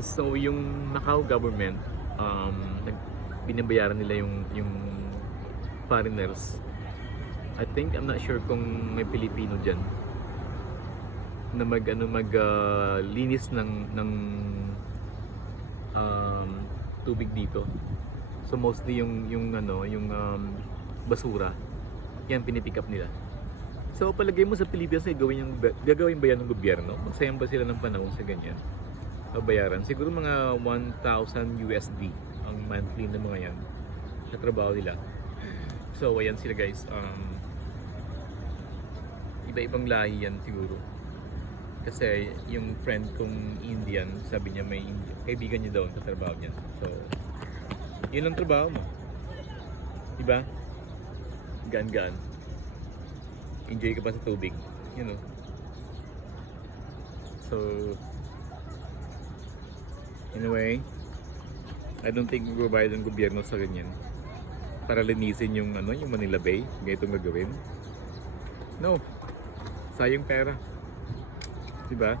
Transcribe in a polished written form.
So yung Macau government, binabayaran nila yung foreigners. I think, I'm not sure kung may Pilipino diyan na linis ng tubig dito. So mostly yung basura, yan pinipick up nila. So palagay mo sa Pilipinas gagawin ba yan ng gobyerno? Magsayang ba sila ng panahon sa ganyan? Babayaran siguro mga 1,000 USD ang monthly ng mga yan sa trabaho nila. So ayan sila guys, iba-ibang lahi yan siguro. Kasi yung friend kong Indian, sabi niya may kaibigan niya daw sa trabaho niya. So yun ang trabaho mo, diba? Gaan-gaan, enjoy ka pa sa tubig, you know. So anyway, I don't think magbabayad ang gobyerno sa ganyan para linisin yung Manila Bay. Ganitong gagawin. No, sayang pera, diba?